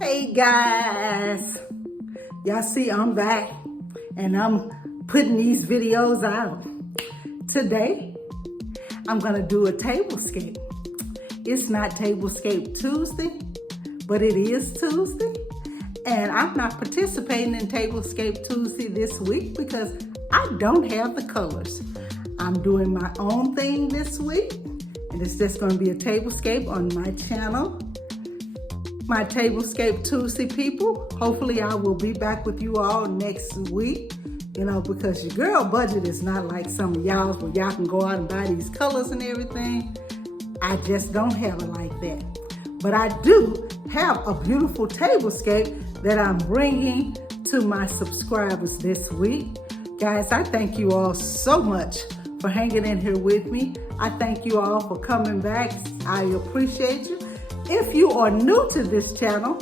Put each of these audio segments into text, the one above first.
Hey guys, y'all see I'm back and I'm putting these videos out. Today, I'm gonna do a tablescape. It's not Tablescape Tuesday, but it is Tuesday. And I'm not participating in Tablescape Tuesday this week because I don't have the colors. I'm doing my own thing this week, and it's just gonna be a tablescape on my channel. My Tablescape Tuesday people, hopefully I will be back with you all next week, because your girl budget is not like some of y'all where y'all can go out and buy these colors and everything. I just don't have it like that. But I do have a beautiful tablescape that I'm bringing to my subscribers this week. Guys, I thank you all so much for hanging in here with me. I thank you all for coming back. I appreciate you. If you are new to this channel,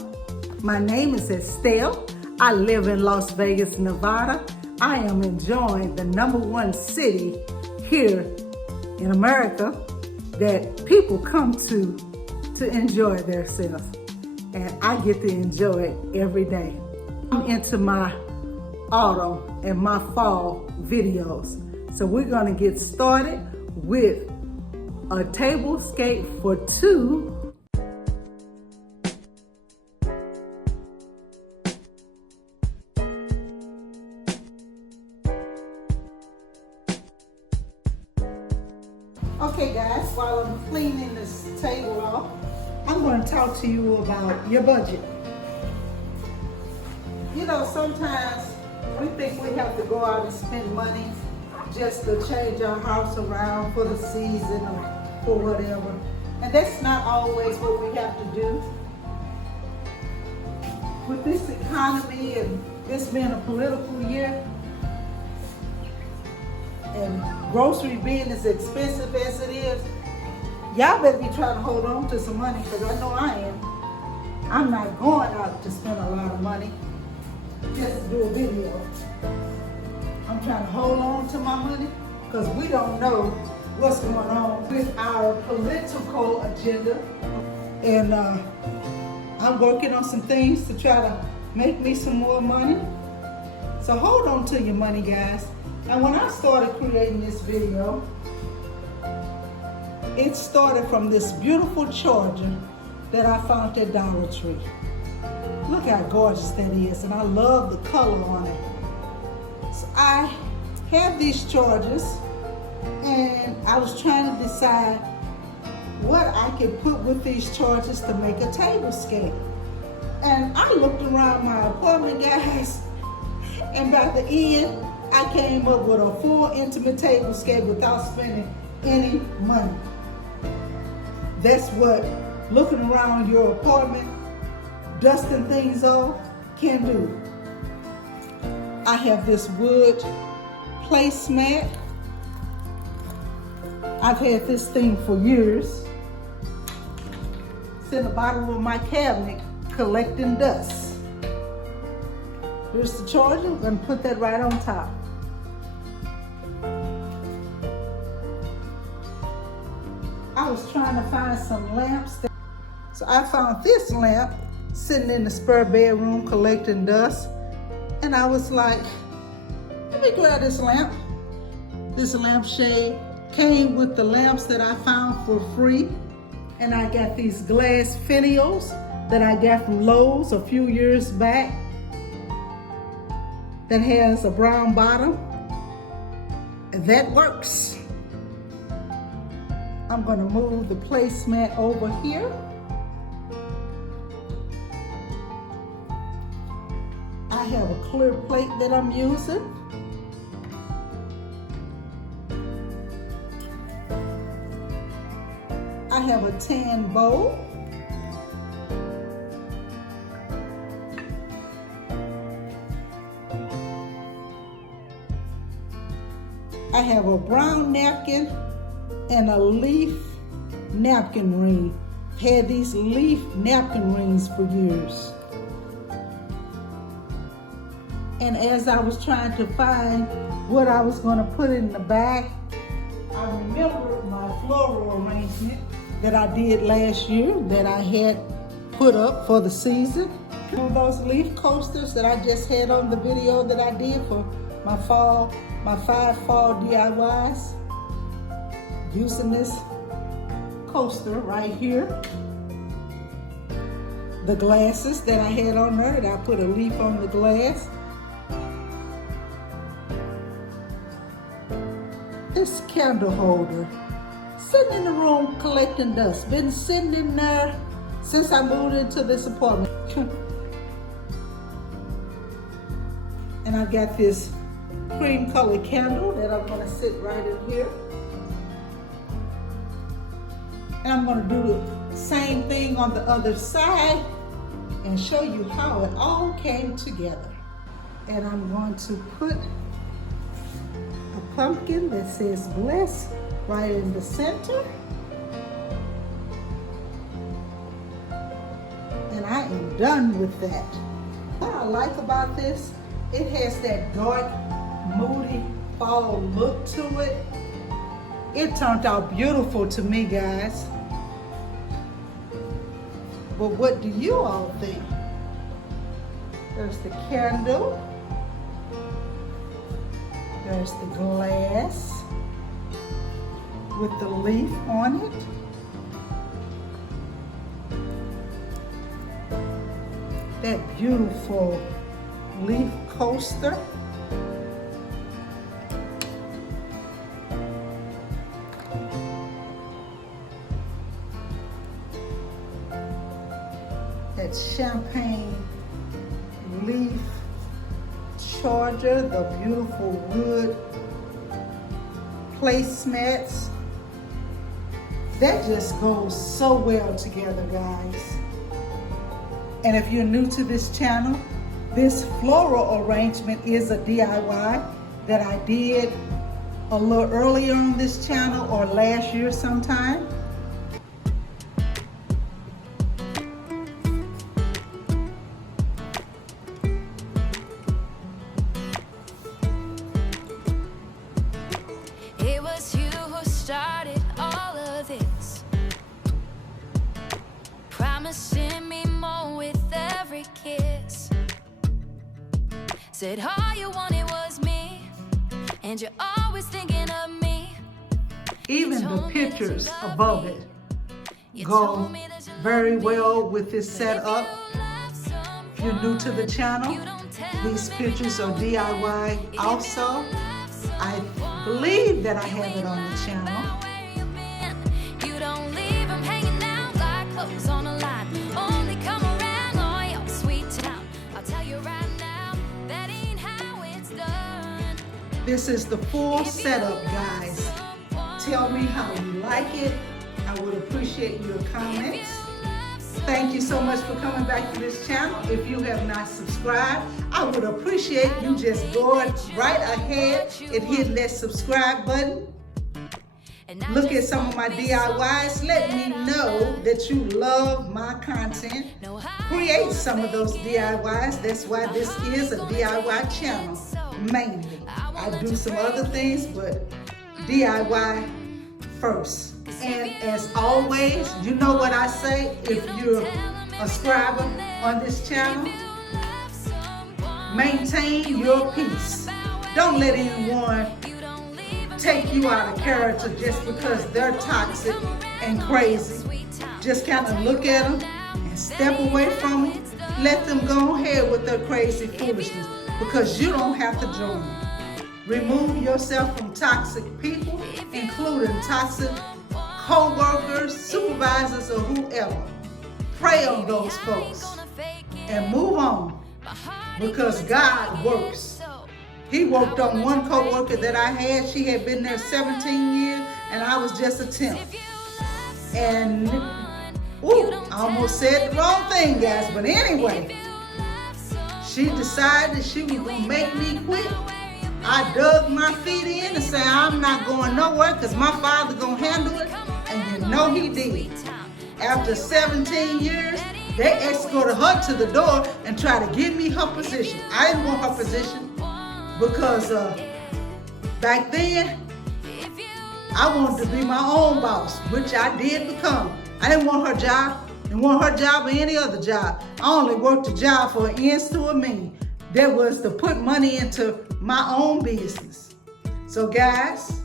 my name is Estelle. I live in Las Vegas, Nevada. I am enjoying the #1 city here in America that people come to enjoy themselves. And I get to enjoy it every day. I'm into my autumn and my fall videos. So we're gonna get started with a tablescape for two. Okay guys, while I'm cleaning this table off, I'm going to talk to you about your budget. Sometimes we think we have to go out and spend money just to change our house around for the season or for whatever. And that's not always what we have to do. With this economy and this being a political year, and grocery being as expensive as it is, y'all better be trying to hold on to some money, because I know I am. I'm not going out to spend a lot of money just to do a video. I'm trying to hold on to my money because we don't know what's going on with our political agenda. And I'm working on some things to try to make me some more money. So hold on to your money, guys. And when I started creating this video, it started from this beautiful charger that I found at Dollar Tree. Look how gorgeous that is, and I love the color on it. So I have these chargers, and I was trying to decide what I could put with these chargers to make a tablescape. And I looked around my apartment, guys, and by the end, I came up with a full intimate tablescape without spending any money. That's what looking around your apartment, dusting things off, can do. I have this wood placemat. I've had this thing for years. It's in the bottom of my cabinet collecting dust. Here's the charger. I'm going to put that right on top. I was trying to find some lamps. So I found this lamp sitting in the spare bedroom collecting dust. And I was like, let me grab this lamp. This lampshade came with the lamps that I found for free. And I got these glass finials that I got from Lowe's a few years back that has a brown bottom. And that works. I'm going to move the placemat over here. I have a clear plate that I'm using. I have a tan bowl. I have a brown napkin and a leaf napkin ring. Had these leaf napkin rings for years. And as I was trying to find what I was going to put in the bag, I remembered my floral arrangement that I did last year that I had put up for the season. Those leaf coasters that I just had on the video that I did for my 5 fall DIYs. Using this coaster right here. The glasses that I had on there, that I put a leaf on the glass. This candle holder, sitting in the room collecting dust. Been sitting in there since I moved into this apartment. And I got this cream colored candle that I'm gonna sit right in here. And I'm gonna do the same thing on the other side and show you how it all came together. And I'm going to put a pumpkin that says bless right in the center. And I am done with that. What I like about this, it has that dark, moody fall look to it. It turned out beautiful to me, guys. But what do you all think? There's the candle. There's the glass with the leaf on it. That beautiful leaf coaster. That champagne leaf charger, the beautiful wood placemats. That just goes so well together, guys. And if you're new to this channel, this floral arrangement is a DIY that I did a little earlier on this channel or last year sometime. It was you who started all of this, promising me more with every kiss. Said all you wanted was me, and you're always thinking of me. Even the pictures above it go very well with this setup. If you're new to the channel, these pictures are DIY also. I believe that I have it on the channel. You don't leave them hanging out like clothes on a line. Only come around on your sweet time. I'll tell you right now, that ain't how it's done. This is the full setup, guys. Tell me how you like it. I would appreciate your comments. Thank you so much for coming back to this channel. If you have not subscribed, I would appreciate you just going right ahead and hitting that subscribe button. Look at some of my DIYs. Let me know that you love my content. Create some of those DIYs. That's why this is a DIY channel, mainly. I do some other things, but DIY first. And as always, you know what I say, if you're a subscriber on this channel, maintain your peace. Don't let anyone take you out of character just because they're toxic and crazy. Just kind of look at them and step away from them. Let them go ahead with their crazy foolishness, because you don't have to join them. Remove yourself from toxic people, including toxic co-workers, supervisors, or whoever. Pray on those folks and move on, because God works. He worked on one co-worker that I had. She had been there 17 years and I was just a temp. And I almost said the wrong thing, guys, but anyway, she decided she was gonna make me quit. I dug my feet in and said, I'm not going nowhere because my father gonna handle it. And you know he did. After 17 years, they escorted her to the door and tried to give me her position. I didn't want her position because back then, I wanted to be my own boss, which I did become. I didn't want her job. It wasn't her job or any other job. I only worked a job for an ends to a means. That was to put money into my own business. So guys,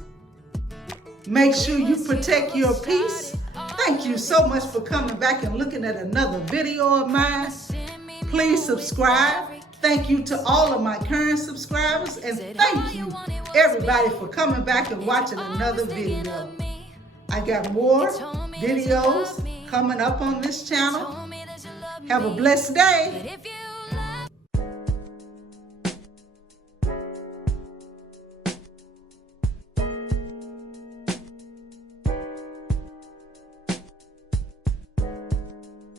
make sure you protect your peace. Thank you so much for coming back and looking at another video of mine. Please subscribe. Thank you to all of my current subscribers, and thank you everybody for coming back and watching another video. I got more videos coming up on this channel. Have a blessed day.